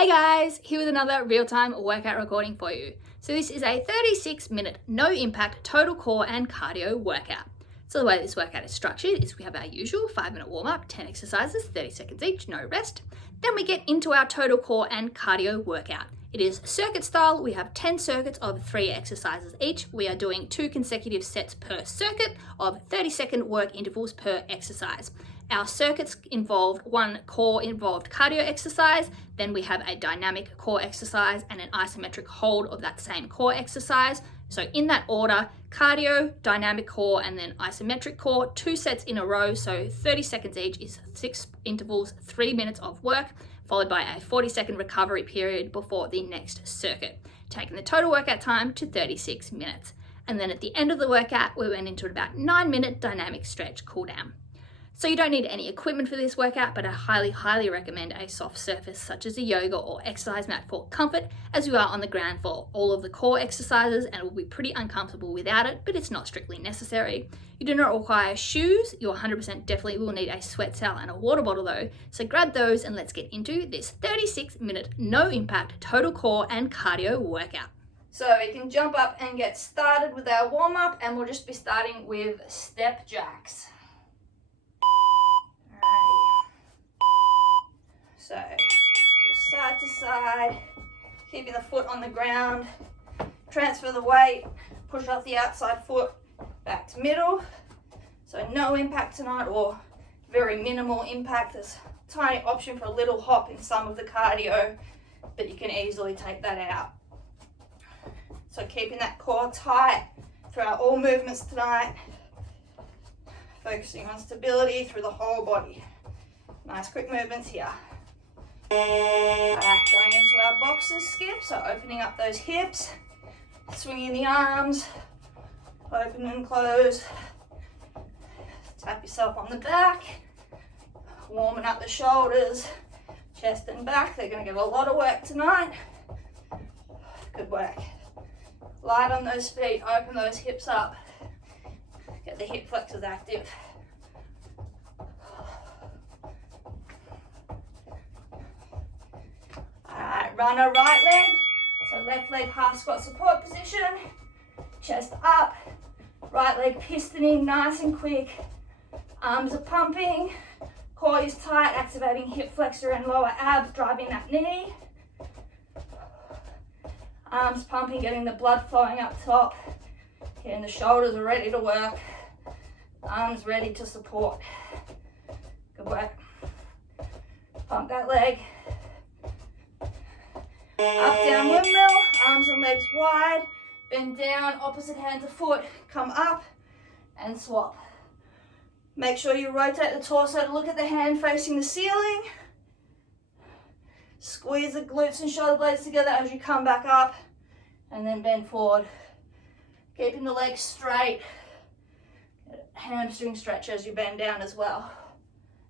Hey guys, here with another real-time workout recording for you. So this is a 36-minute, no-impact total core and cardio workout. So the way this workout is structured is we have our usual 5-minute warm-up, 10 exercises, 30 seconds each, no rest. Then we get into our total core and cardio workout. It is circuit style. We have 10 circuits of 3 exercises each. We are doing 2 consecutive sets per circuit of 30-second work intervals per exercise. Our circuits involved one core involved cardio exercise, then we have a dynamic core exercise and an isometric hold of that same core exercise. So in that order, cardio, dynamic core, and then isometric core, 2 sets in a row, so 30 seconds each is 6 intervals, 3 minutes of work, followed by a 40-second recovery period before the next circuit, taking the total workout time to 36 minutes. And then at the end of the workout, we went into about 9-minute dynamic stretch cool down. So you don't need any equipment for this workout, but I highly recommend a soft surface such as a yoga or exercise mat for comfort, as you are on the ground for all of the core exercises and will be pretty uncomfortable without it, but it's not strictly necessary. You do not require shoes. You 100% definitely will need a sweat towel and a water bottle though, so grab those and let's get into this 36-minute no impact total core and cardio workout. So we can jump up and get started with our warm up, and we'll just be starting with step jacks. So, just side to side, keeping the foot on the ground, transfer the weight, push off the outside foot, back to middle. So no impact tonight, or very minimal impact. There's a tiny option for a little hop in some of the cardio, but you can easily take that out. So keeping that core tight throughout all movements tonight, focusing on stability through the whole body. Nice quick movements here. Alright, going into our boxer skip, so opening up those hips, swinging the arms, open and close, tap yourself on the back, warming up the shoulders, chest and back. They're going to get a lot of work tonight. Good work. Light on those feet, open those hips up, get the hip flexors active. Alright, run a right leg, so left leg half squat support position, chest up, right leg pistoning nice and quick, arms are pumping, core is tight, activating hip flexor and lower abs, driving that knee, arms pumping, getting the blood flowing up top, and the shoulders are ready to work, arms ready to support. Good work. Pump that leg. Up, down, windmill, arms and legs wide, bend down, opposite hand to foot, come up and swap. Make sure you rotate the torso to look at the hand facing the ceiling. Squeeze the glutes and shoulder blades together as you come back up, and then bend forward. Keeping the legs straight. Hamstring stretch as you bend down as well.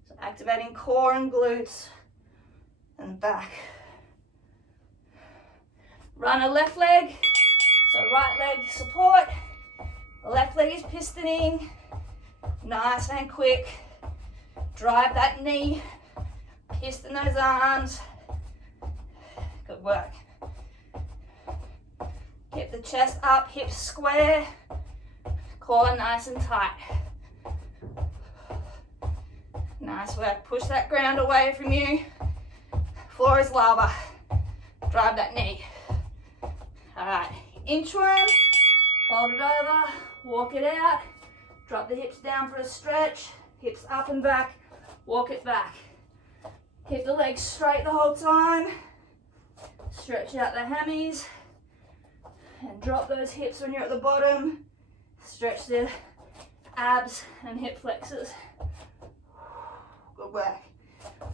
So activating core and glutes and back. Run a left leg, so right leg support, left leg is pistoning, nice and quick. Drive that knee, piston those arms. Good work. Keep the chest up, hips square, core nice and tight. Nice work. Push that ground away from you. Floor is lava. Drive that knee. Alright, inchworm, fold it over, walk it out, drop the hips down for a stretch, hips up and back, walk it back. Keep the legs straight the whole time, stretch out the hammies, and drop those hips when you're at the bottom, stretch the abs and hip flexors. Good work.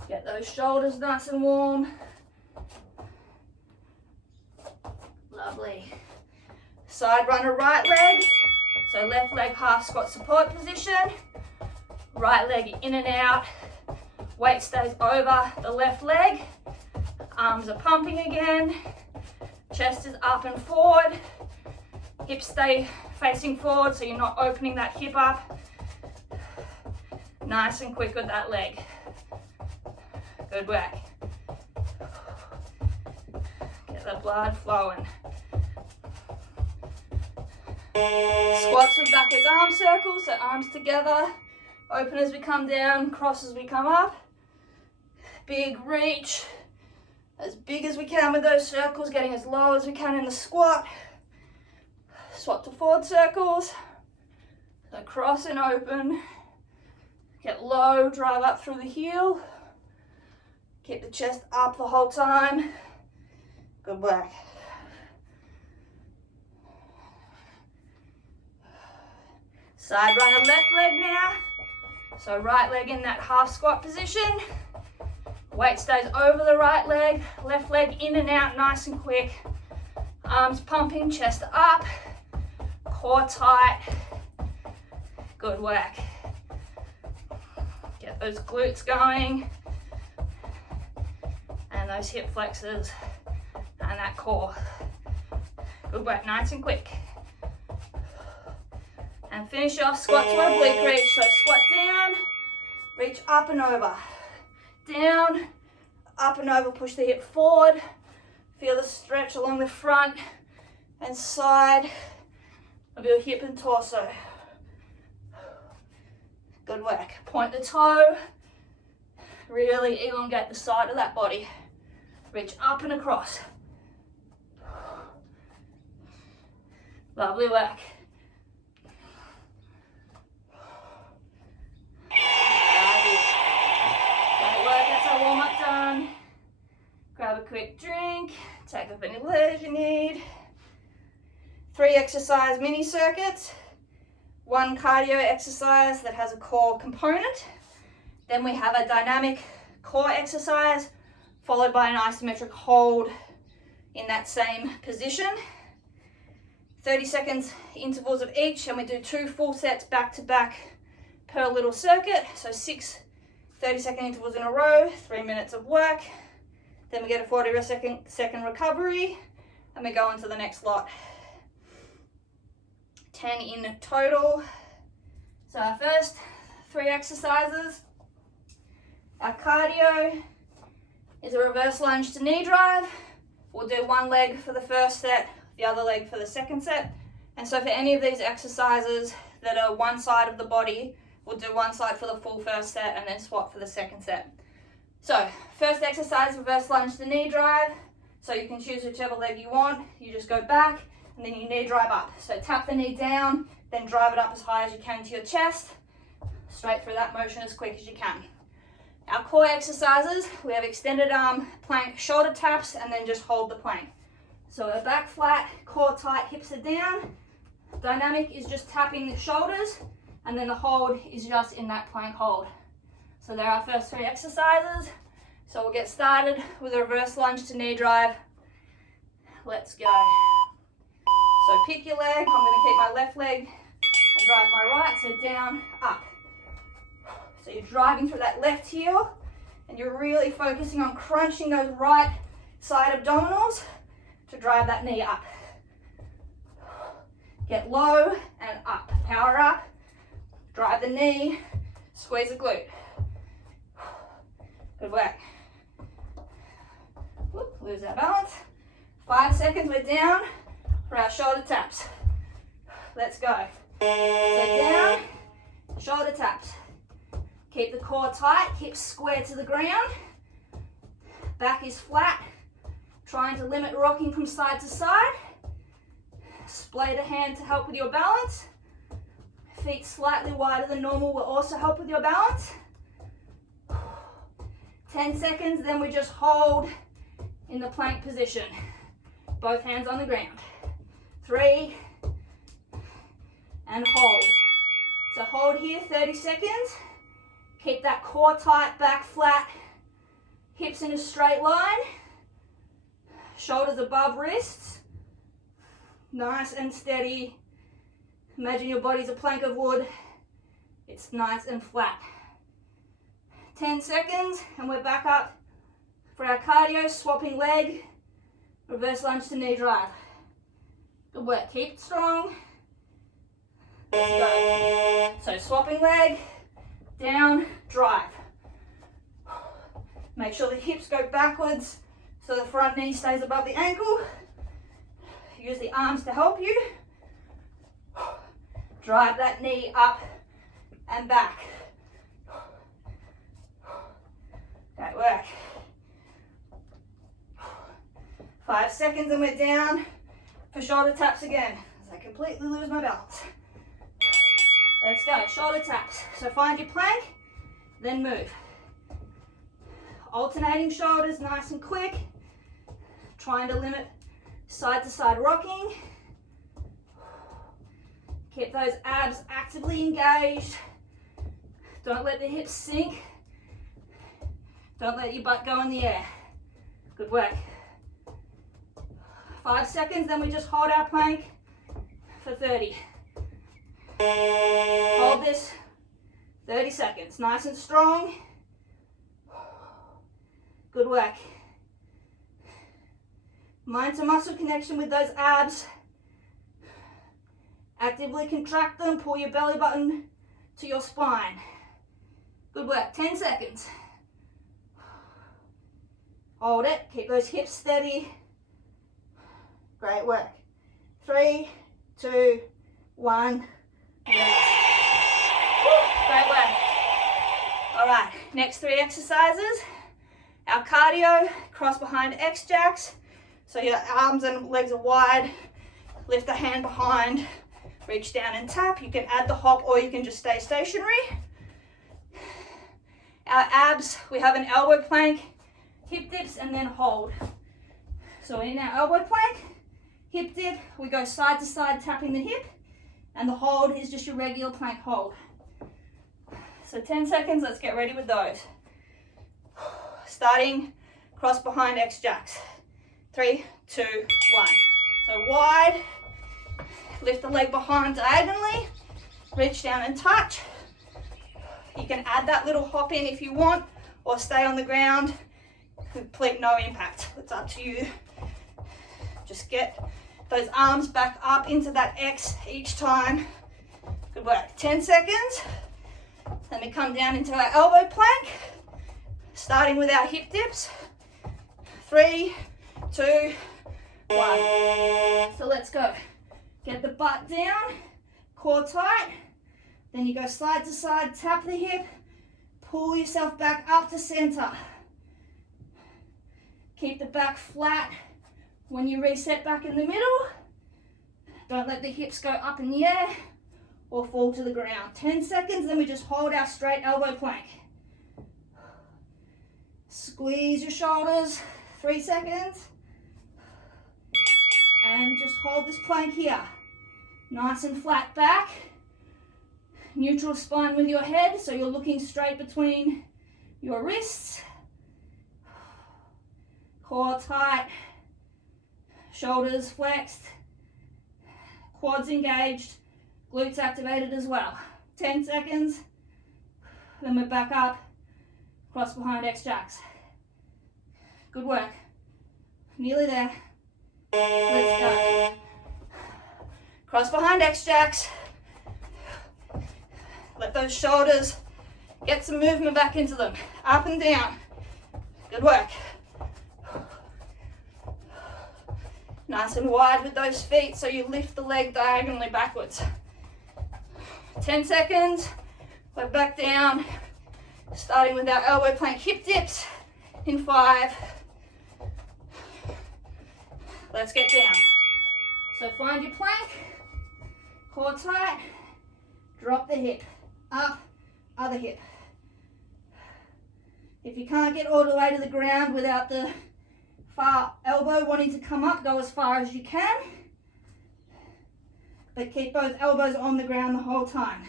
Get those shoulders nice and warm. Lovely. Side runner right leg, so left leg half squat support position, right leg in and out, weight stays over the left leg, arms are pumping again, chest is up and forward, hips stay facing forward so you're not opening that hip up. Nice and quick with that leg. Good work. blood flowing. Squats with backwards arm circles, so arms together, open as we come down, cross as we come up. Big reach, as big as we can with those circles, getting as low as we can in the squat. Swap to forward circles, so cross and open. Get low, drive up through the heel. Keep the chest up the whole time. Good work. Side run of left leg now. So right leg in that half squat position. Weight stays over the right leg. Left leg in and out nice and quick. Arms pumping, chest up. Core tight. Good work. Get those glutes going. And those hip flexors. And that core. Good work, nice and quick. And finish off squat to oblique reach. So squat down, reach up and over. Down, up and over, push the hip forward. Feel the stretch along the front and side of your hip and torso. Good work. Point the toe. Really elongate the side of that body. Reach up and across. Lovely work. Grab a quick drink, take up any legs you need. 3 exercise mini circuits, 1 cardio exercise that has a core component. Then we have a dynamic core exercise followed by an isometric hold in that same position. 30 seconds intervals of each, and we do 2 full sets back to back per little circuit. So 6 30-second intervals in a row, 3 minutes of work. Then we get a 40-second recovery, and we go on to the next lot. 10 in total. So our first 3 exercises. Our cardio is a reverse lunge to knee drive. We'll do one leg for the first set, the other leg for the second set. And so for any of these exercises that are one side of the body, we'll do one side for the full first set and then swap for the second set. So first exercise, reverse lunge to knee drive. So you can choose whichever leg you want. You just go back and then you knee drive up. So tap the knee down, then drive it up as high as you can to your chest. Straight through that motion as quick as you can. Our core exercises, we have extended arm plank shoulder taps and then just hold the plank. So we're back flat, core tight, hips are down. Dynamic is just tapping the shoulders, and then the hold is just in that plank hold. So there are our first 3 exercises. So we'll get started with a reverse lunge to knee drive. Let's go. So pick your leg. I'm going to keep my left leg and drive my right. So down, up. So you're driving through that left heel, and you're really focusing on crunching those right side abdominals to drive that knee up. Get low and up. Power up. Drive the knee. Squeeze the glute. Good work. Whoop, lose our balance. 5 seconds, we're down for our shoulder taps. Let's go. So down, shoulder taps. Keep the core tight, hips square to the ground. Back is flat. Trying to limit rocking from side to side. Splay the hand to help with your balance. Feet slightly wider than normal will also help with your balance. 10 seconds, then we just hold in the plank position. Both hands on the ground. 3, and hold. So hold here 30 seconds. Keep that core tight, back flat, hips in a straight line. Shoulders above wrists. Nice and steady. Imagine your body's a plank of wood. It's nice and flat. 10 seconds, and we're back up for our cardio, swapping leg, reverse lunge to knee drive. Good work, keep it strong. Let's go. So swapping leg, down, drive. Make sure the hips go backwards so the front knee stays above the ankle. Use the arms to help you. Drive that knee up and back. Great work. 5 seconds and we're down for shoulder taps again, as I completely lose my balance. Let's go, shoulder taps. So find your plank, then move. Alternating shoulders, nice and quick. Trying to limit side to side rocking. Keep those abs actively engaged. Don't let the hips sink. Don't let your butt go in the air. Good work. 5 seconds, then we just hold our plank for 30. Hold this 30 seconds, nice and strong. Good work. Mind to muscle connection with those abs. Actively contract them, pull your belly button to your spine. Good work, 10 seconds. Hold it, keep those hips steady. Great work. 3, 2, 1. Release. Great work. All right, next 3 exercises. Our cardio, cross behind X-jacks. So your arms and legs are wide. Lift the hand behind, reach down and tap. You can add the hop or you can just stay stationary. Our abs, we have an elbow plank, hip dips, and then hold. So in our elbow plank, hip dip, we go side to side tapping the hip, and the hold is just your regular plank hold. So 10 seconds, let's get ready with those. Starting cross behind X-jacks. 3, 2, 1. So wide, lift the leg behind diagonally, reach down and touch. You can add that little hop in if you want, or stay on the ground, complete no impact. It's up to you. Just get those arms back up into that X each time. Good work. 10 seconds. Then we come down into our elbow plank, starting with our hip dips. 3, 2, 1. So let's go. Get the butt down, core tight. Then you go side to side, tap the hip, pull yourself back up to center. Keep the back flat when you reset back in the middle. Don't let the hips go up in the air or fall to the ground. 10 seconds, then we just hold our straight elbow plank. Squeeze your shoulders, 3 seconds. And just hold this plank here. Nice and flat back. Neutral spine with your head, so you're looking straight between your wrists. Core tight. Shoulders flexed. Quads engaged. Glutes activated as well. 10 seconds. Then we're back up. Cross behind X-jacks. Good work. Nearly there. Let's go. Cross behind X-jacks. Let those shoulders get some movement back into them. Up and down. Good work. Nice and wide with those feet so you lift the leg diagonally backwards. 10 seconds. We're back down. Starting with our elbow plank hip dips in 5. Let's get down. So find your plank. Core tight. Drop the hip. Up, other hip. If you can't get all the way to the ground without the far elbow wanting to come up, go as far as you can. But keep both elbows on the ground the whole time.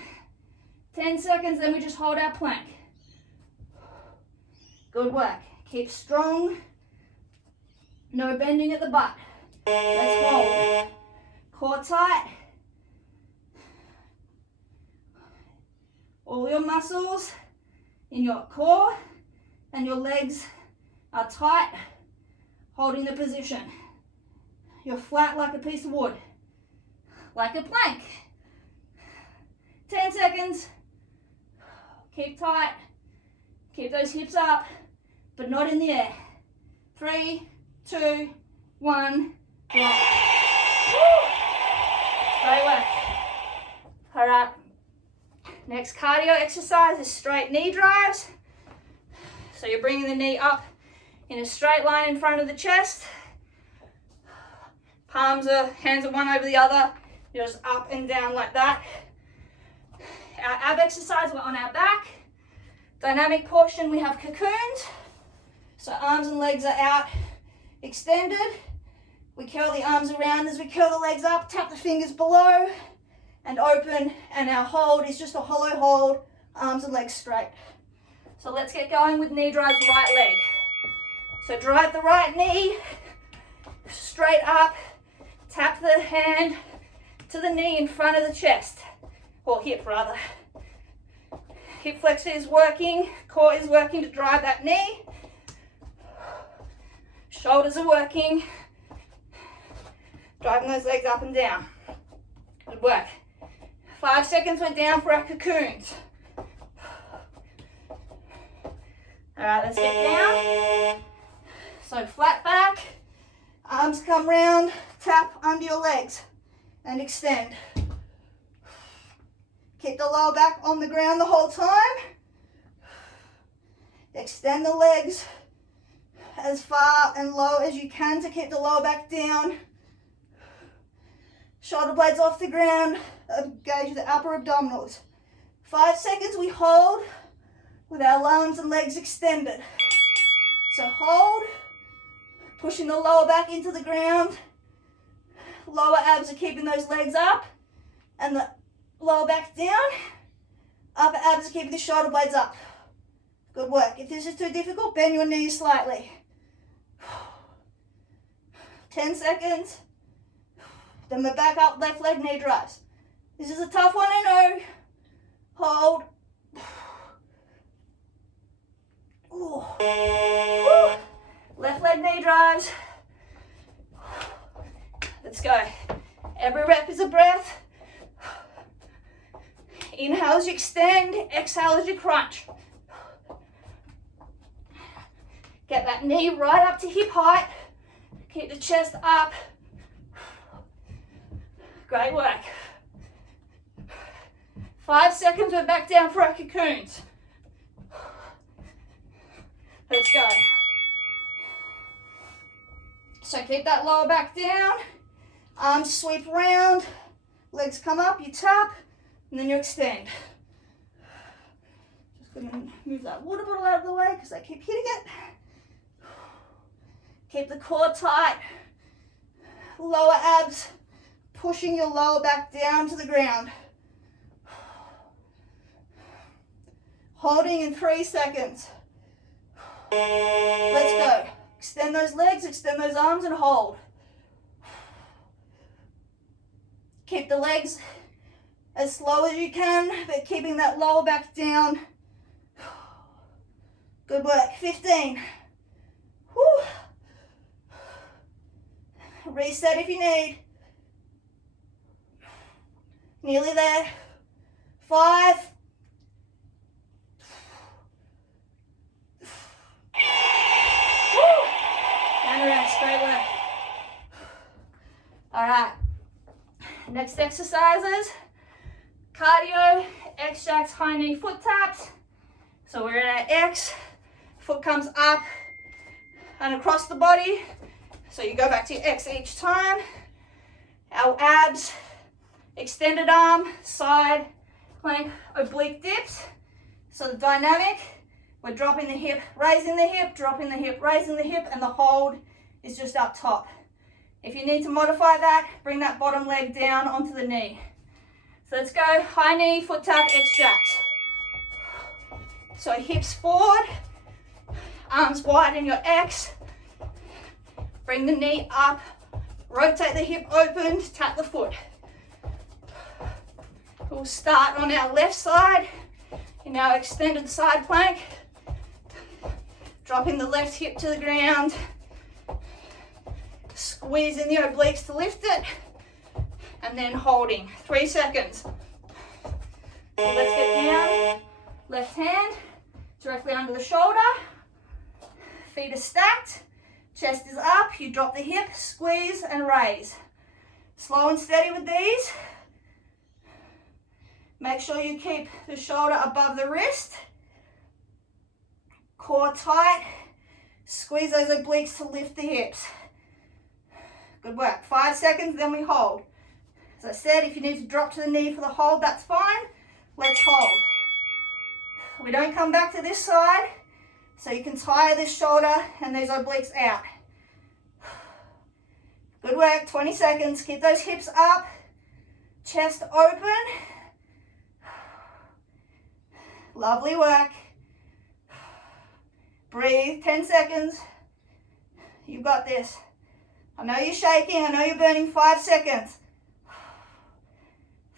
10 seconds, then we just hold our plank. Good work. Keep strong. No bending at the butt. Let's hold. Core tight. All your muscles in your core and your legs are tight, holding the position. You're flat like a piece of wood, like a plank. 10 seconds. Keep tight. Keep those hips up, but not in the air. 3, 2, 1, drop. Woo! Great work. All right. Next cardio exercise is straight knee drives. So you're bringing the knee up in a straight line in front of the chest. Hands are one over the other. You're just up and down like that. Our ab exercise, we're on our back. Dynamic portion, we have cocoons. So arms and legs are out, extended. We curl the arms around as we curl the legs up, tap the fingers below and open. And our hold is just a hollow hold, arms and legs straight. So let's get going with knee drives, right leg. So drive the right knee straight up, tap the hand to the knee in front of the chest, or hip rather. Hip flexor is working, core is working to drive that knee. Shoulders are working, driving those legs up and down. Good work. 5 seconds, we're down for our cocoons. All right, let's get down. So flat back, arms come round, tap under your legs and extend. Keep the lower back on the ground the whole time. Extend the legs as far and low as you can to keep the lower back down. Shoulder blades off the ground, engage the upper abdominals. 5 seconds, we hold with our arms and legs extended. So hold, pushing the lower back into the ground. Lower abs are keeping those legs up and the lower back down. Upper abs are keeping the shoulder blades up. Good work. If this is too difficult, bend your knees slightly. 10 seconds. Then we're back up, left leg knee drives. This is a tough one, I know. Hold. Ooh. Left leg knee drives. Let's go. Every rep is a breath. Inhale as you extend, exhale as you crunch. Get that knee right up to hip height. Keep the chest up. Great work. 5 seconds, we're back down for our cocoons. Let's go. So keep that lower back down. Arms sweep around. Legs come up, you tap, and then you extend. Just gonna move that water bottle out of the way because I keep hitting it. Keep the core tight. Lower abs, pushing your lower back down to the ground. Holding in 3 seconds. Let's go. Extend those legs, extend those arms, and hold. Keep the legs as slow as you can, but keeping that lower back down. Good work. 15. Whew. Reset if you need. Nearly there. 5. And rest. Great work. All right. Next exercises. Cardio, X jacks, high knee foot taps. So we're in our X. Foot comes up and across the body. So you go back to your X each time. Our abs, extended arm, side plank, oblique dips. So the dynamic, we're dropping the hip, raising the hip, dropping the hip, raising the hip, and the hold is just up top. If you need to modify that, bring that bottom leg down onto the knee. So let's go, high knee, foot tap, X jacks. So hips forward, arms wide in your X. Bring the knee up, rotate the hip open, tap the foot. We'll start on our left side in our extended side plank. Dropping the left hip to the ground. Squeezing the obliques to lift it. And then holding. 3 seconds. So let's get down. Left hand directly under the shoulder. Feet are stacked. Chest is up, you drop the hip, squeeze and raise. Slow and steady with these. Make sure you keep the shoulder above the wrist. Core tight. Squeeze those obliques to lift the hips. Good work. 5 seconds, then we hold. As I said, if you need to drop to the knee for the hold, that's fine. Let's hold. We don't come back to this side, so you can tire this shoulder and those obliques out. Good work, 20 seconds. Keep those hips up, chest open. Lovely work. Breathe, 10 seconds. You've got this. I know you're shaking, I know you're burning. 5 seconds.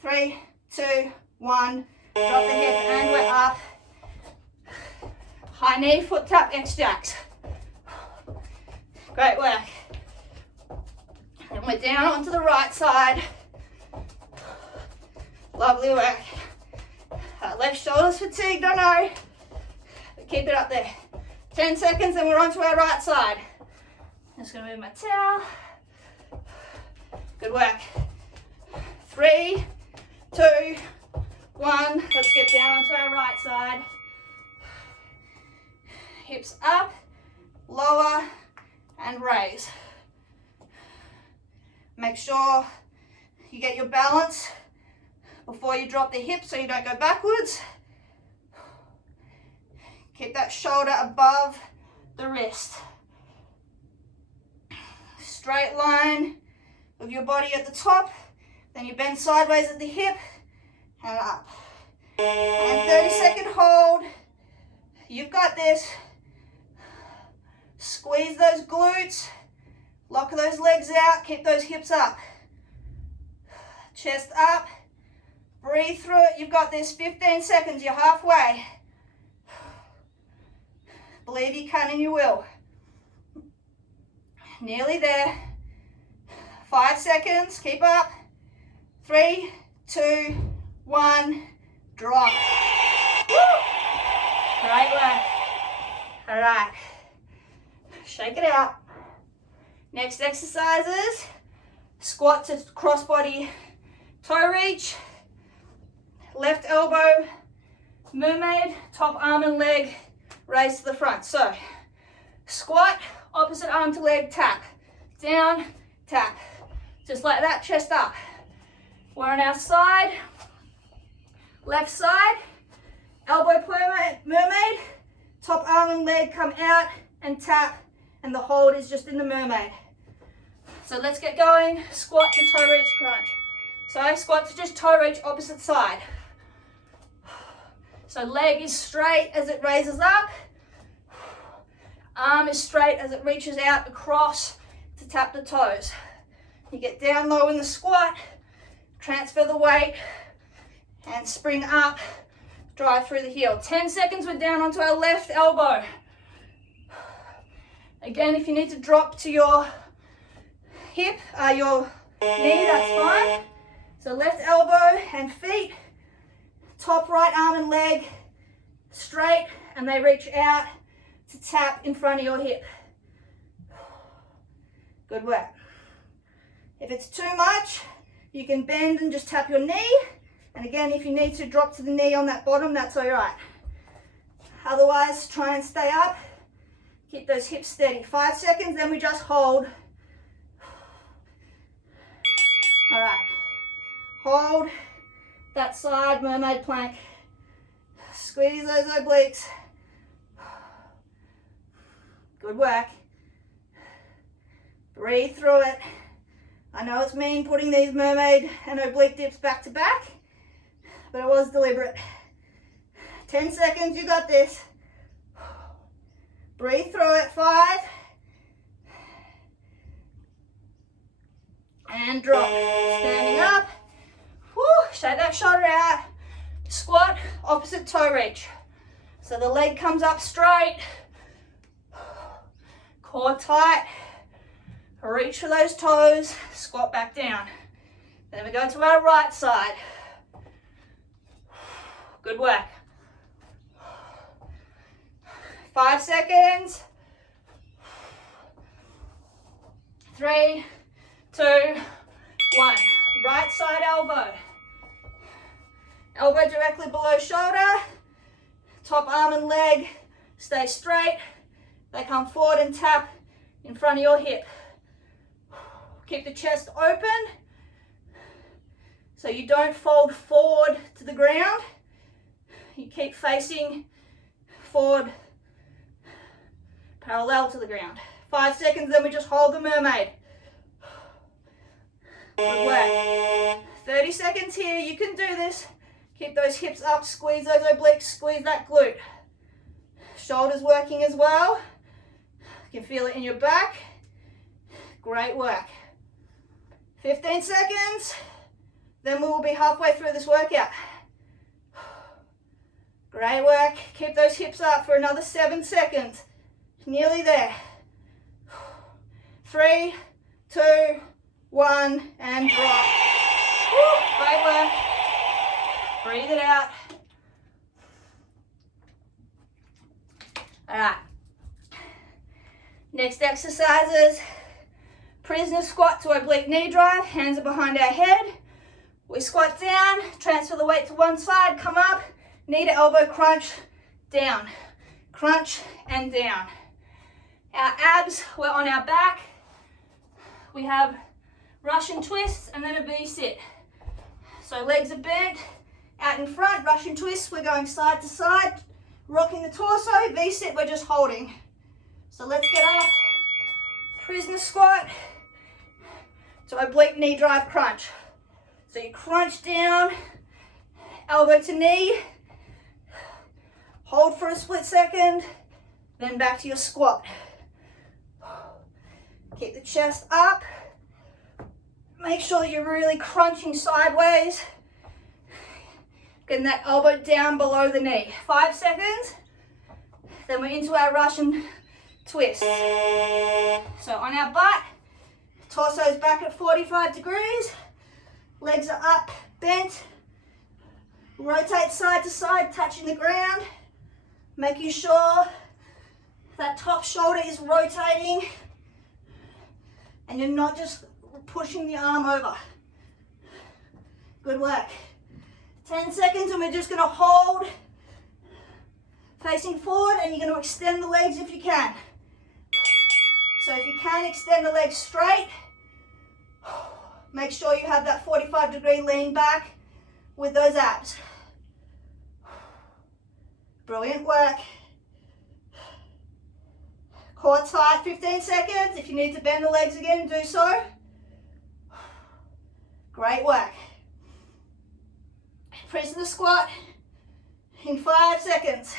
3, 2, 1. Drop the hip and we're up. High knee, foot tap, X-jacks. Great work. And we're down onto the right side. Lovely work. Left shoulder's fatigued, I know. But keep it up there. 10 seconds and we're onto our right side. Just gonna move my towel. Good work. 3, 2, 1. Let's get down onto our right side. Hips up, lower, and raise. Make sure you get your balance before you drop the hips so you don't go backwards. Keep that shoulder above the wrist. Straight line of your body at the top, then you bend sideways at the hip and up. And 30-second hold. You've got this. Squeeze those glutes, lock those legs out, keep those hips up. Chest up, breathe through it, you've got this. 15 seconds, you're halfway. Believe you can and you will. Nearly there. 5 seconds, keep up. 3, 2, 1, drop. Woo! Great work. All right. Shake it out. Next exercises, squat to crossbody toe reach, left elbow, mermaid, top arm and leg, raise to the front. So, squat, opposite arm to leg, tap, down, tap. Just like that, chest up. We're on our side, left side, elbow mermaid, top arm and leg come out and tap, and the hold is just in the mermaid. So let's get going. Squat to toe reach crunch. So squat to just toe reach opposite side. So leg is straight as it raises up. Arm is straight as it reaches out across to tap the toes. You get down low in the squat, transfer the weight, and spring up, drive through the heel. 10 seconds, we're down onto our left elbow. Again, if you need to drop to your hip, your knee, that's fine. So left elbow and feet, top right arm and leg straight, and they reach out to tap in front of your hip. Good work. If it's too much, you can bend and just tap your knee. And again, if you need to drop to the knee on that bottom, that's all right. Otherwise, try and stay up. Keep those hips steady. 5 seconds, then we just hold. All right. Hold that side, mermaid plank. Squeeze those obliques. Good work. Breathe through it. I know it's mean putting these mermaid and oblique dips back to back, but it was deliberate. 10 seconds, you got this. Breathe through it. 5. And drop. Standing up. Woo, shake that shoulder out. Squat, opposite toe reach. So the leg comes up straight. Core tight. Reach for those toes. Squat back down. Then we go to our right side. Good work. 5 seconds. 3, 2, 1. Right side elbow. Elbow directly below shoulder. Top arm and leg stay straight. They come forward and tap in front of your hip. Keep the chest open so you don't fold forward to the ground. You keep facing forward parallel to the ground. 5 seconds, then we just hold the mermaid. Good work. 30 seconds here, you can do this. Keep those hips up, squeeze those obliques, squeeze that glute. Shoulders working as well. You can feel it in your back. Great work. 15 seconds, then we will be halfway through this workout. Great work. Keep those hips up for another 7 seconds. Nearly there. 3, 2, 1, and drop. Woo, great work. Breathe it out. All right. Next exercises. Prisoner squat to oblique knee drive. Hands are behind our head. We squat down, transfer the weight to one side, come up, knee to elbow crunch, down, crunch and down. Our abs, we're on our back. We have Russian twists and then a V-sit. So legs are bent, out in front, Russian twists, we're going side to side, rocking the torso, V-sit, we're just holding. So let's get up, prisoner squat to oblique knee drive crunch. So you crunch down, elbow to knee, hold for a split second, then back to your squat. Keep the chest up. Make sure that you're really crunching sideways. Getting that elbow down below the knee. 5 seconds, then we're into our Russian twist. So on our butt, torso's back at 45 degrees. Legs are up, bent. Rotate side to side, touching the ground. Making sure that top shoulder is rotating and you're not just pushing the arm over. Good work. 10 seconds and we're just gonna hold facing forward and you're gonna extend the legs if you can. So if you can extend the legs straight, make sure you have that 45-degree lean back with those abs. Brilliant work. Core tight, 15 seconds. If you need to bend the legs again, do so. Great work. Prisoner squat in 5 seconds.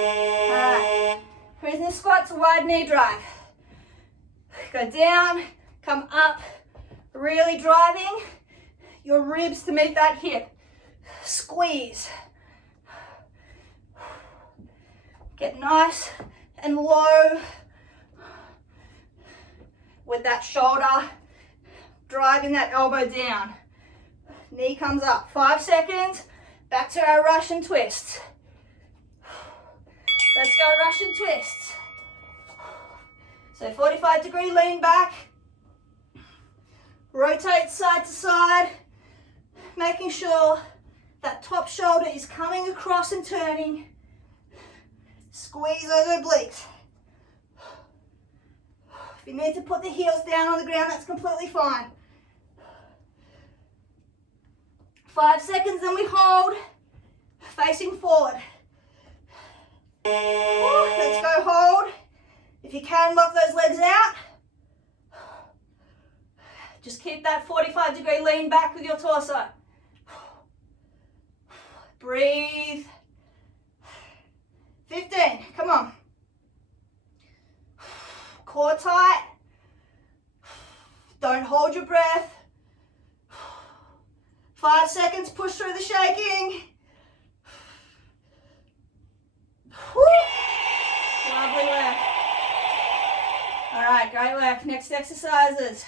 All right. Prisoner squat to wide knee drive. Go down, come up, really driving your ribs to meet that hip. Squeeze. Get nice and low with that shoulder, driving that elbow down. Knee comes up. 5 seconds, back to our Russian twists. Let's go Russian twists. So 45-degree lean back, rotate side to side, making sure that top shoulder is coming across and turning. Squeeze those obliques. If you need to put the heels down on the ground, that's completely fine. 5 seconds, then we hold, facing forward. Let's go hold. If you can, lock those legs out. Just keep that 45-degree lean back with your torso. Breathe. 15, come on. Core tight. Don't hold your breath. 5 seconds, push through the shaking. Woo. Lovely work. All right, great work. Next exercises.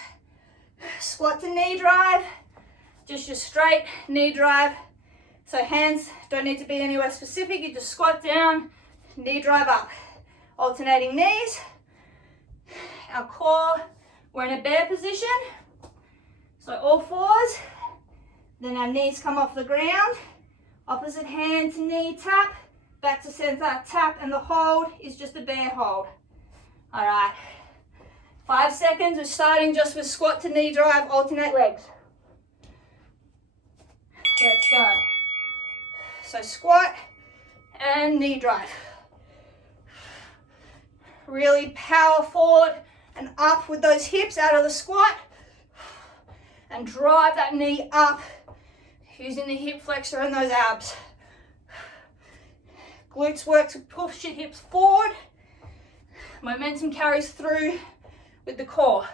Squat to knee drive. Just your straight knee drive. So hands don't need to be anywhere specific. You just squat down, knee drive up. Alternating knees. Our core, we're in a bear position. So all fours. Then our knees come off the ground. Opposite hand to knee tap. Back to center, tap, and the hold is just a bear hold. All right. 5 seconds. We're starting just with squat to knee drive, alternate legs. Let's go. So squat and knee drive. Really power forward and up with those hips out of the squat. And drive that knee up using the hip flexor and those abs. Glutes work to push your hips forward. Momentum carries through with the core.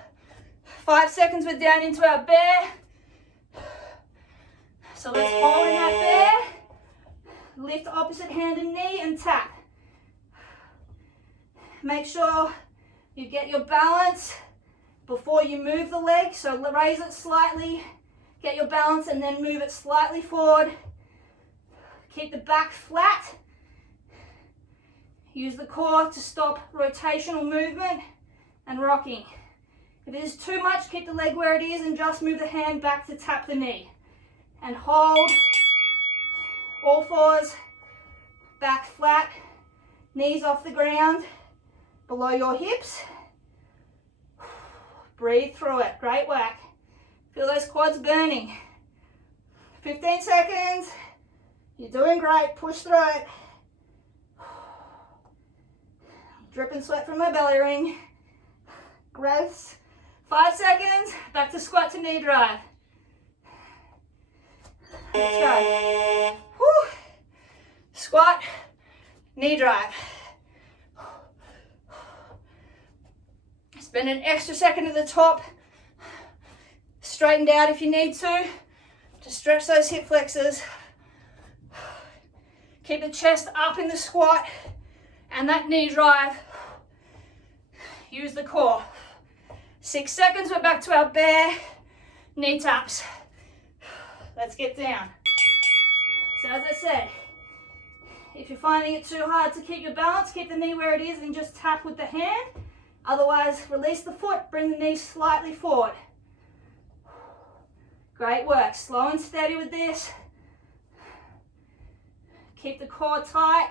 5 seconds, we're down into our bear. So let's hold in that bear. Lift opposite hand and knee and tap. Make sure you get your balance before you move the leg. So raise it slightly, get your balance, and then move it slightly forward. Keep the back flat. Use the core to stop rotational movement and rocking. If it is too much, keep the leg where it is and just move the hand back to tap the knee. And hold. All fours, back flat, knees off the ground, below your hips. Breathe through it. Great work. Feel those quads burning. 15 seconds. You're doing great. Push through it. Dripping sweat from my belly ring. Growths. 5 seconds. Back to squat to knee drive. Let's go. Whew. Squat, knee drive. Spend an extra second at the top. Straightened out if you need to stretch those hip flexors. Keep the chest up in the squat and that knee drive. Use the core. 6 seconds, we're back to our bear knee taps. Let's get down. So as I said, if you're finding it too hard to keep your balance, keep the knee where it is and just tap with the hand. Otherwise, release the foot, bring the knee slightly forward. Great work. Slow and steady with this. Keep the core tight.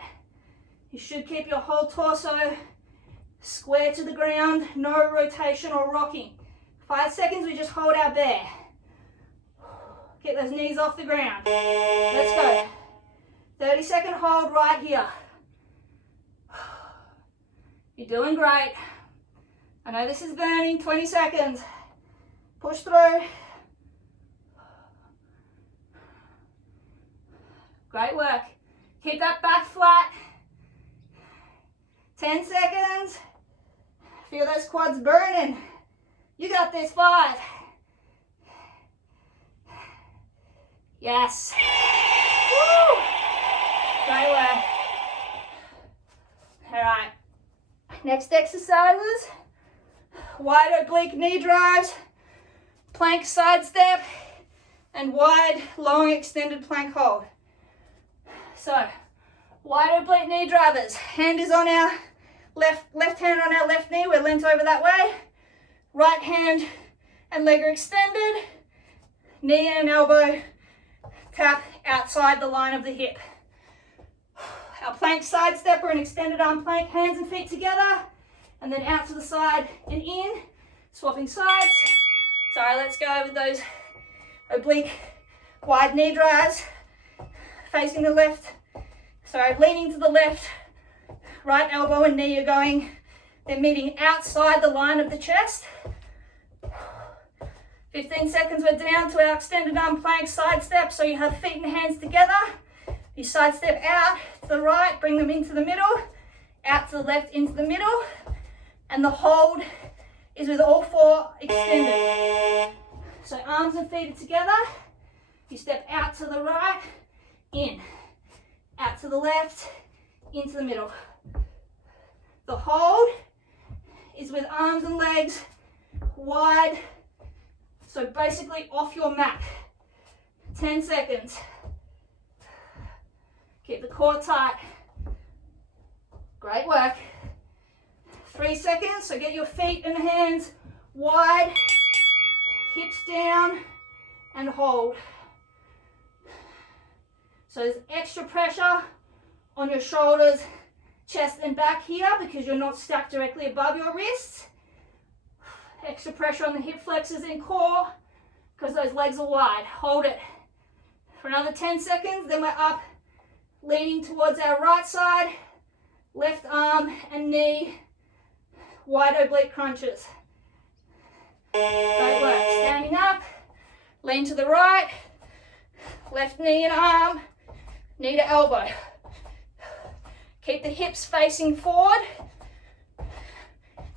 You should keep your whole torso square to the ground. No rotation or rocking. 5 seconds, we just hold our bear. Get those knees off the ground. Let's go. 30-second hold right here. You're doing great. I know this is burning. 20 seconds. Push through. Great work. Keep that back flat. 10 seconds. Feel those quads burning. You got this. 5. Yes. Woo! Great work. All right. Next exercises. Wide oblique knee drives, plank side step, and wide long extended plank hold. So, wide oblique knee drivers. Hand is on our left hand on our left knee. We're leant over that way. Right hand and leg are extended. Knee and elbow tap outside the line of the hip. Our plank side step, we're an extended arm plank, hands and feet together, and then out to the side and in, swapping sides. Sorry, let's go with those oblique wide knee drives. Facing the left, leaning to the left, right elbow and knee are going, they're meeting outside the line of the chest. 15 seconds, we're down to our extended arm plank side step, so you have feet and hands together. You side step out to the right, bring them into the middle, out to the left, into the middle, and the hold is with all four extended. So arms and feet are together. You step out to the right, in, out to the left, into the middle. The hold is with arms and legs wide, so basically off your mat. 10 seconds. Keep the core tight. Great work. 3 seconds. So get your feet and hands wide, hips down, and hold. So there's extra pressure on your shoulders, chest and back here because you're not stacked directly above your wrists. Extra pressure on the hip flexors and core because those legs are wide. Hold it for another 10 seconds. Then we're up, leaning towards our right side, left arm and knee, wide oblique crunches. Great work. Standing up, lean to the right, left knee and arm, knee to elbow. Keep the hips facing forward.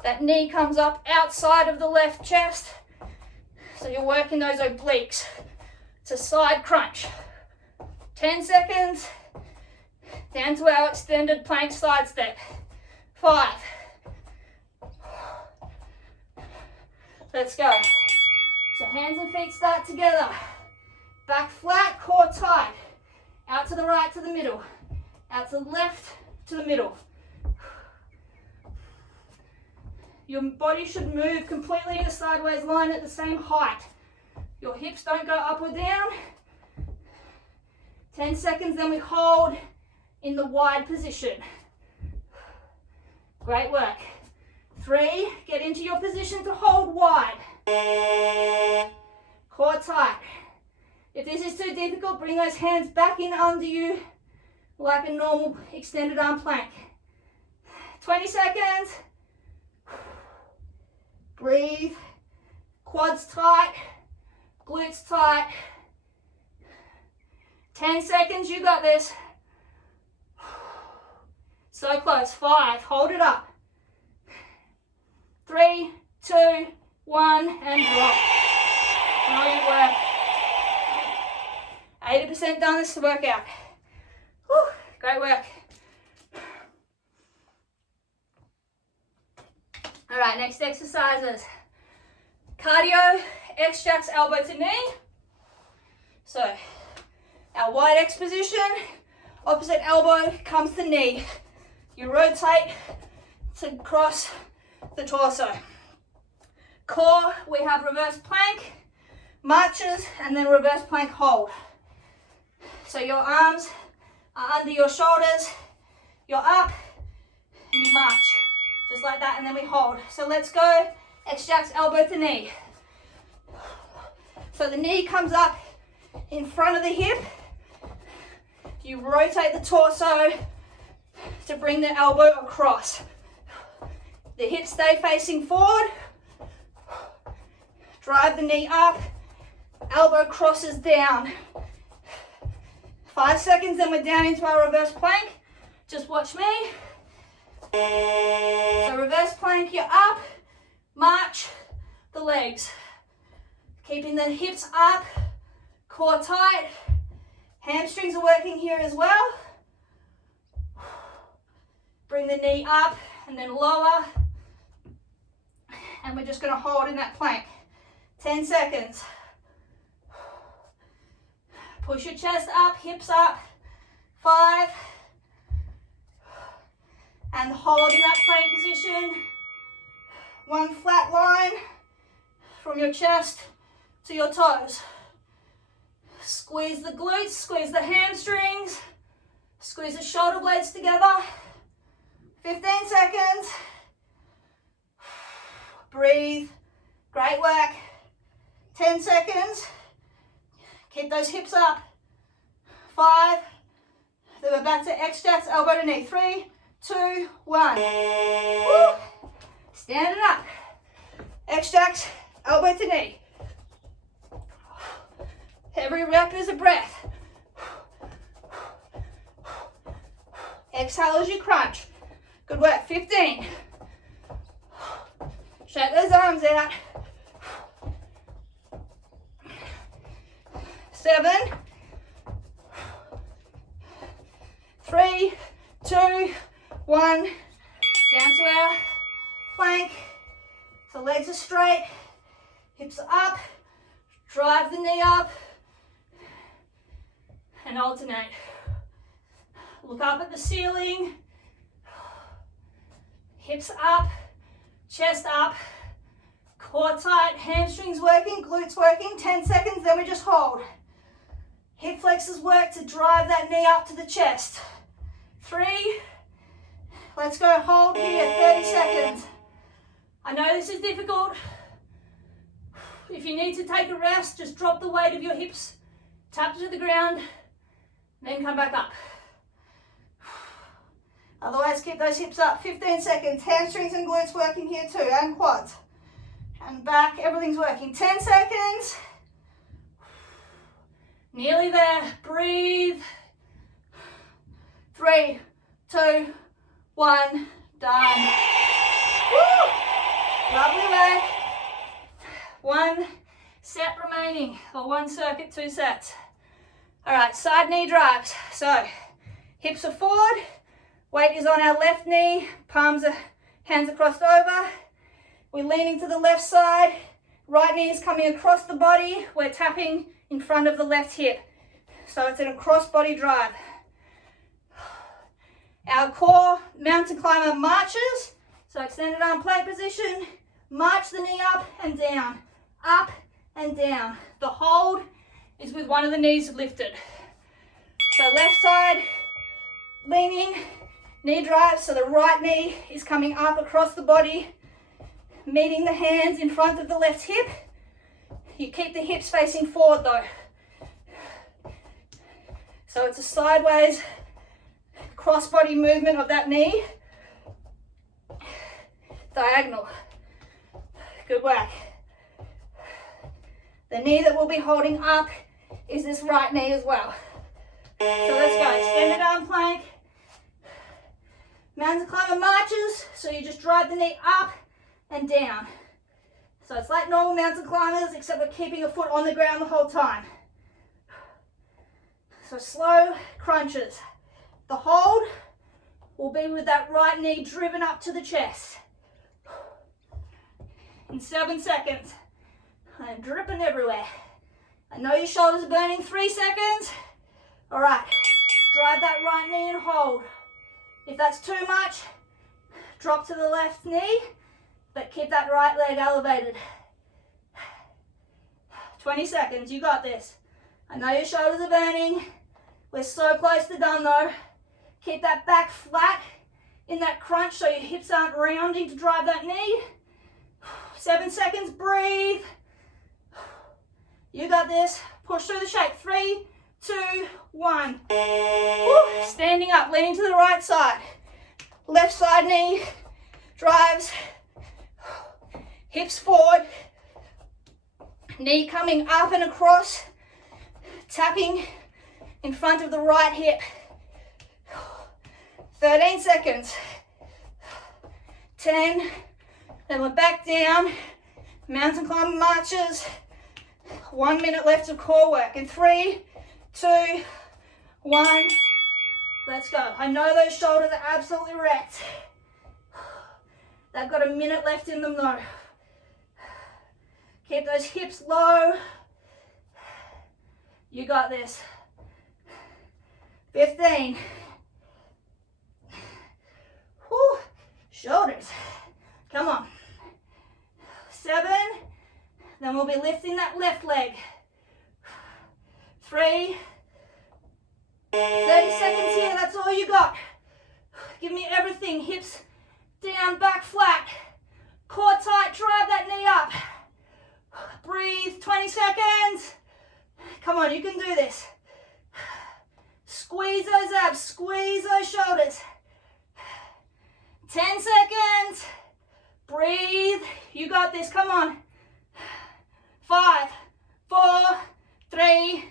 That knee comes up outside of the left chest. So you're working those obliques. It's a side crunch. 10 seconds. Down to our extended plank side step. 5. Let's go. So hands and feet start together. Back flat, core tight. Out to the right, to the middle. Out to the left, to the middle. Your body should move completely in a sideways line at the same height. Your hips don't go up or down. 10 seconds, then we hold in the wide position. Great work. 3, get into your position to hold wide. Core tight. If this is too difficult, bring those hands back in under you like a normal extended arm plank. 20 seconds. Breathe. Quads tight. Glutes tight. 10 seconds, you got this. So close. 5, hold it up. 3, 2, 1, and drop. Brilliant work. 80% done this workout. Whew, great work. All right, next exercises. Cardio, X jacks elbow to knee. So our wide X position, opposite elbow comes to knee. You rotate to cross the torso. Core, we have reverse plank, marches, and then reverse plank hold. So your arms are under your shoulders, you're up, and you march. Just like that, and then we hold. So let's go, X-jacks elbow to knee. So the knee comes up in front of the hip. You rotate the torso to bring the elbow across. The hips stay facing forward. Drive the knee up, elbow crosses down. 5 seconds, then we're down into our reverse plank. Just watch me. So reverse plank, you're up, march the legs. Keeping the hips up, core tight. Hamstrings are working here as well. Bring the knee up and then lower. And we're just going to hold in that plank. 10 seconds. Push your chest up, hips up. 5. And hold in that plank position. 1 flat line from your chest to your toes. Squeeze the glutes, squeeze the hamstrings, squeeze the shoulder blades together. 15 seconds. Breathe. Great work. 10 seconds. Keep those hips up. 5. Then we're back to X-jacks, elbow to knee. 3, 2, 1. Woo. Standing up. X-jacks, elbow to knee. Every rep is a breath. Exhale as you crunch. Good work. 15. Shake those arms out. 7. 3, 2, 1. Down to our plank. So legs are straight. Hips are up. Drive the knee up. And alternate. Look up at the ceiling. Hips up. chest up, core tight, hamstrings working, glutes working, 10 seconds, then we just hold. Hip flexors work to drive that knee up to the chest. 3, let's go, hold here, 30 seconds. I know this is difficult. If you need to take a rest, just drop the weight of your hips, tap to the ground, then come back up. Otherwise, keep those hips up, 15 seconds. Hamstrings and glutes working here too, and quads. And back, everything's working. 10 seconds. Nearly there, breathe. 3, 2, 1, done. Woo! Lovely leg. 1 set remaining, or 1 circuit, 2 sets. All right, side knee drives. So, hips are forward, weight is on our left knee, hands are crossed over. We're leaning to the left side, right knee is coming across the body, we're tapping in front of the left hip. So it's in a cross body drive. Our core mountain climber marches, so extended arm plank position, march the knee up and down, up and down. The hold is with one of the knees lifted. So left side, leaning, knee drive, so the right knee is coming up across the body, meeting the hands in front of the left hip. You keep the hips facing forward though. So it's a sideways cross body movement of that knee. Diagonal. Good work. The knee that we'll be holding up is this right knee as well. So let's go. Extended arm plank. Mountain climber marches, so you just drive the knee up and down. So it's like normal mountain climbers, except we're keeping a foot on the ground the whole time. So slow crunches. The hold will be with that right knee driven up to the chest. In 7 seconds. I'm dripping everywhere. I know your shoulders are burning. 3 seconds. All right, drive that right knee and hold. If that's too much, drop to the left knee, but keep that right leg elevated. 20 seconds, you got this. I know your shoulders are burning. We're so close to done though. Keep that back flat in that crunch so your hips aren't rounding to drive that knee. 7 seconds, breathe. You got this. Push through the shake. 3, 2, 1. Woo. Standing up, leaning to the right side. Left side knee drives. Hips forward. Knee coming up and across. Tapping in front of the right hip. 13 seconds. 10. Then we're back down. Mountain climber marches. 1 minute left of core work. In 3, 2, 1. Let's go. I know those shoulders are absolutely wrecked. They've got a minute left in them though. Keep those hips low. You got this. 15. Whew. Shoulders. Come on. 7. Then we'll be lifting that left leg. 3. 30 seconds here, that's all you got. Give me everything. Hips down, back flat. Core tight, drive that knee up. Breathe, 20 seconds. Come on, you can do this. Squeeze those abs, squeeze those shoulders. 10 seconds. Breathe, you got this, come on. 5, 4, 3,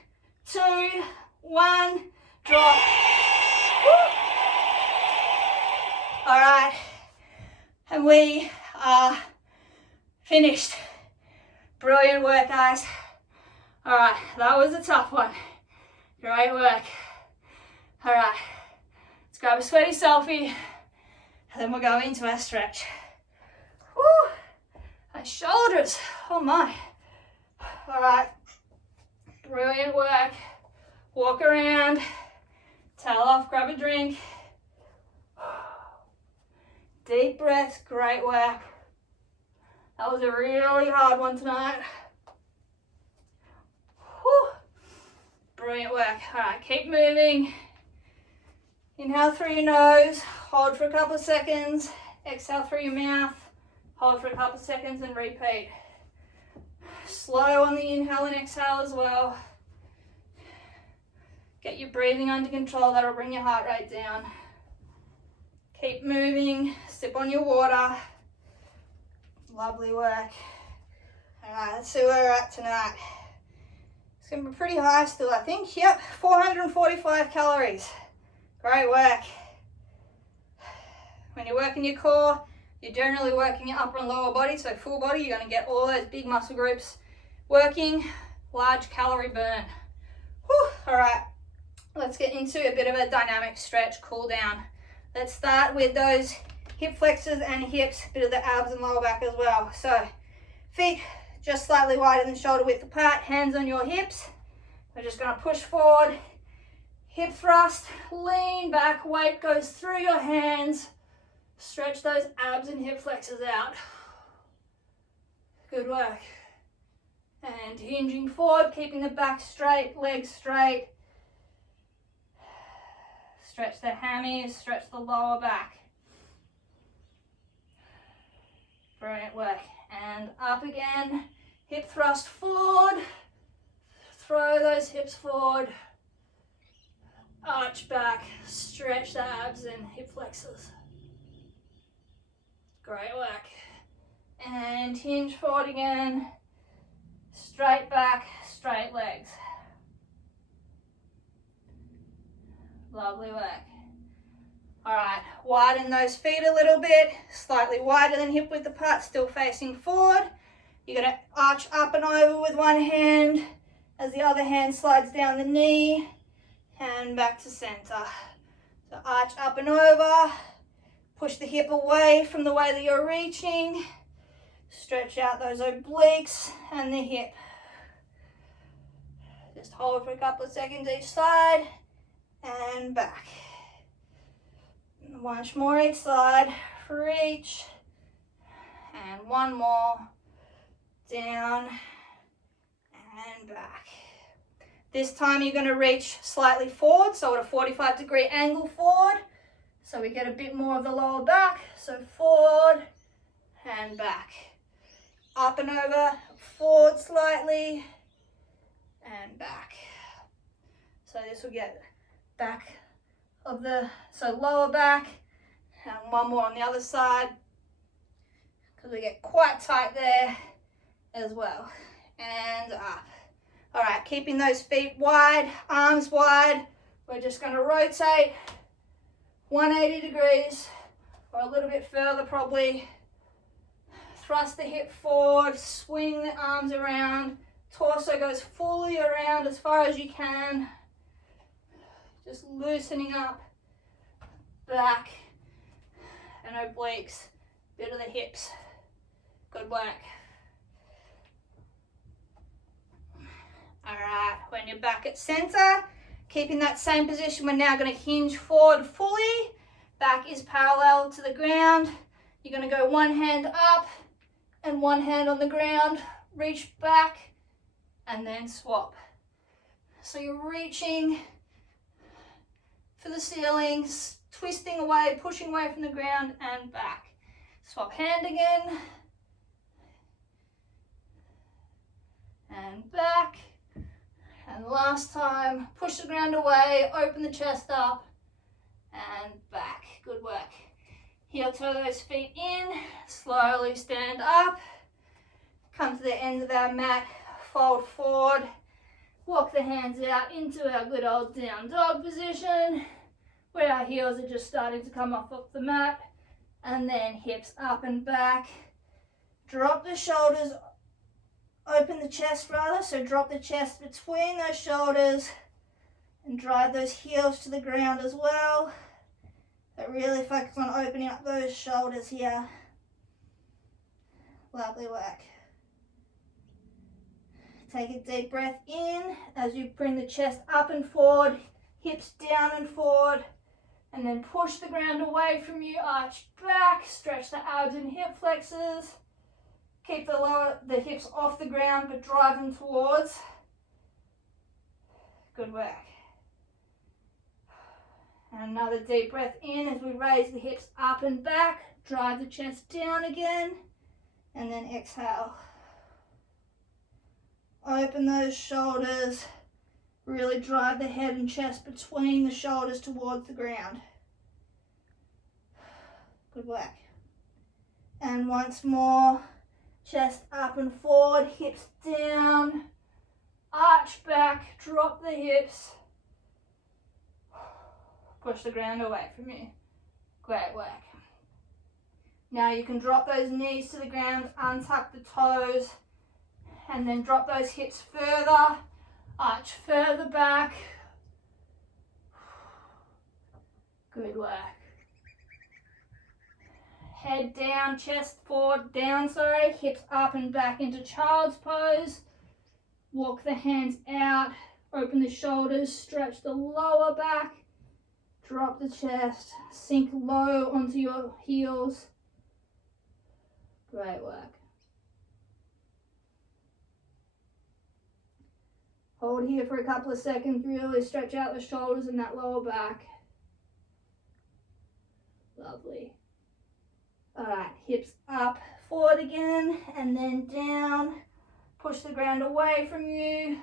2, 1, drop. Woo. All right, and we are finished. Brilliant work, guys. All right, that was a tough one. Great work. All right, let's grab a sweaty selfie, and then we'll go into our stretch. Woo. Our shoulders, oh my. All right, brilliant work. Walk around, towel off, grab a drink. Deep breaths, great work. That was a really hard one tonight. Whew. Brilliant work. All right, keep moving. Inhale through your nose, hold for a couple of seconds, exhale through your mouth, hold for a couple of seconds and repeat. Slow on the inhale and exhale as well. Get your breathing under control, that'll bring your heart rate down. Keep moving, sip on your water. Lovely work. All right, let's see where we're at tonight. It's gonna be pretty high still, I think. Yep, 445 calories. Great work. When you're working your core, you're generally working your upper and lower body, so full body, you're gonna get all those big muscle groups working, large calorie burn. Whew. All right, let's get into a bit of a dynamic stretch, cool down. Let's start with those hip flexors and hips, a bit of the abs and lower back as well. So feet just slightly wider than shoulder width apart, hands on your hips. We're just gonna push forward, hip thrust, lean back, weight goes through your hands. Stretch those abs and hip flexors out. Good work. And hinging forward, keeping the back straight, legs straight. Stretch the hammies, stretch the lower back. Brilliant work. And up again, hip thrust forward. Throw those hips forward. Arch back, stretch the abs and hip flexors. Great work. And hinge forward again. Straight back, straight legs. Lovely work. All right, widen those feet a little bit, slightly wider than hip width apart, still facing forward. You're gonna arch up and over with one hand as the other hand slides down the knee and back to center. So arch up and over, push the hip away from the way that you're reaching, stretch out those obliques and the hip. Just hold for a couple of seconds each side and back. Once more each side, reach, and one more, down and back. This time you're going to reach slightly forward, so at a 45-degree angle forward, so we get a bit more of the lower back. So forward and back, up and over, forward slightly and back. So this will get back of the, so lower back, and one more on the other side, because we get quite tight there as well, and up. All right, keeping those feet wide, arms wide, we're just going to rotate 180 degrees, or a little bit further probably. Thrust the hip forward, swing the arms around, torso goes fully around as far as you can. Just loosening up, back and obliques, bit of the hips. Good work. All right, when you're back at center, keeping that same position, we're now going to hinge forward fully. Back is parallel to the ground. You're going to go one hand up and one hand on the ground, reach back and then swap. So you're reaching for the ceiling, twisting away, pushing away from the ground and back. Swap hand again and back. And last time, push the ground away, open the chest up and back. Good work. Heel toe those feet in, slowly stand up, come to the ends of our mat, fold forward, walk the hands out into our good old down dog position, where our heels are just starting to come off the mat, and then hips up and back. Drop the shoulders, open the chest rather, so drop the chest between those shoulders and drive those heels to the ground as well. But really focus on opening up those shoulders here. Lovely work. Take a deep breath in as you bring the chest up and forward, hips down and forward, and then push the ground away from you, arch back, stretch the abs and hip flexors. Keep the hips off the ground, but drive them towards. Good work. And another deep breath in as we raise the hips up and back. Drive the chest down again. And then exhale. Open those shoulders. Really drive the head and chest between the shoulders towards the ground. Good work. And once more, chest up and forward, hips down, arch back, drop the hips. Push the ground away from you. Great work. Now you can drop those knees to the ground, untuck the toes, and then drop those hips further, arch further back. Good work. Head down, chest forward, down, hips up and back into child's pose. Walk the hands out, open the shoulders, stretch the lower back, drop the chest, sink low onto your heels. Great work. Hold here for a couple of seconds, really stretch out the shoulders and that lower back. Lovely. Alright, hips up, forward again, and then down. Push the ground away from you.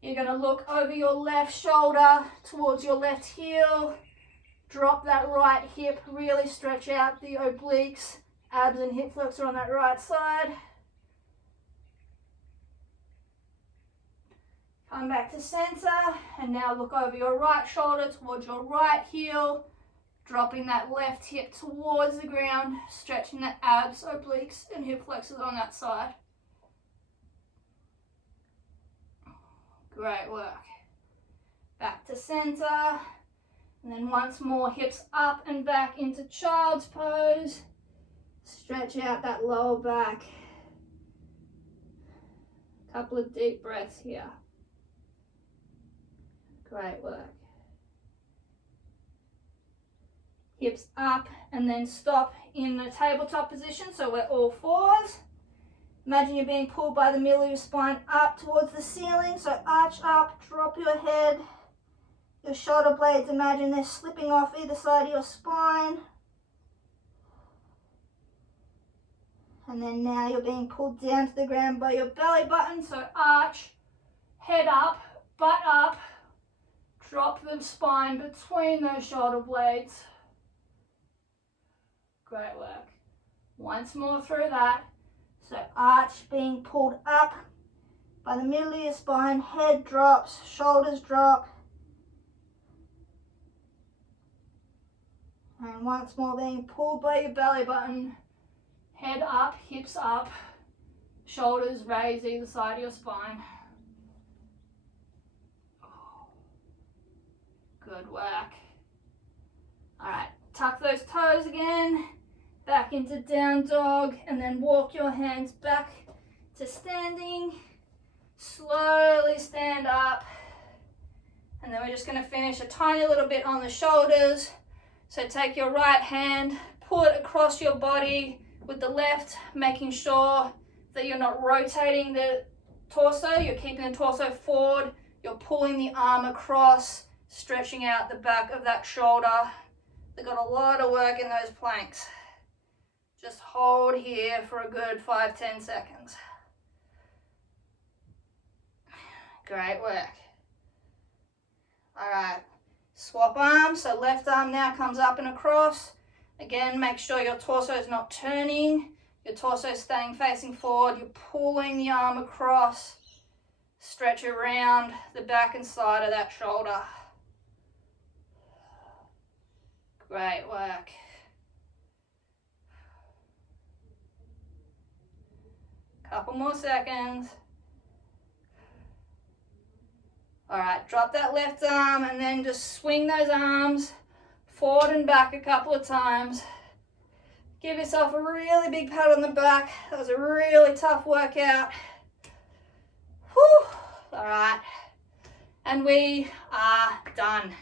You're going to look over your left shoulder towards your left heel. Drop that right hip, really stretch out the obliques, abs and hip flexor on that right side. Come back to center, and now look over your right shoulder towards your right heel. Dropping that left hip towards the ground, stretching the abs, obliques, and hip flexors on that side. Great work. Back to center. And then once more, hips up and back into child's pose. Stretch out that lower back. Couple of deep breaths here. Great work. Hips up and then stop in the tabletop position, so we're all fours. Imagine you're being pulled by the middle of your spine up towards the ceiling, so arch up, drop your head. Your shoulder blades, imagine they're slipping off either side of your spine. And then now you're being pulled down to the ground by your belly button, so arch, head up, butt up, drop the spine between those shoulder blades. Great work. Once more through that. So arch being pulled up by the middle of your spine, head drops, shoulders drop. And once more being pulled by your belly button, head up, hips up, shoulders raise either side of your spine. Good work. All right, tuck those toes again. Back into down dog, and then walk your hands back to standing. Slowly stand up. And then we're just going to finish a tiny little bit on the shoulders. So take your right hand, pull it across your body with the left, making sure that you're not rotating the torso. You're keeping the torso forward. You're pulling the arm across, stretching out the back of that shoulder. They've got a lot of work in those planks. Just hold here for a good 5-10 seconds. Great work. All right, swap arms. So left arm now comes up and across. Again, make sure your torso is not turning. Your torso is staying facing forward. You're pulling the arm across. Stretch around the back and side of that shoulder. Great work. Couple more seconds. All right, drop that left arm and then just swing those arms forward and back a couple of times. Give yourself a really big pat on the back. That was a really tough workout. Whew. All right, and we are done.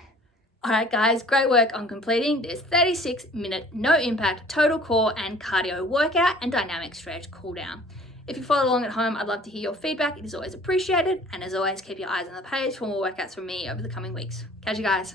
Alright guys, great work on completing this 36-minute no impact total core and cardio workout and dynamic stretch cool down. If you follow along at home, I'd love to hear your feedback. It is always appreciated. And as always, keep your eyes on the page for more workouts from me over the coming weeks. Catch you guys.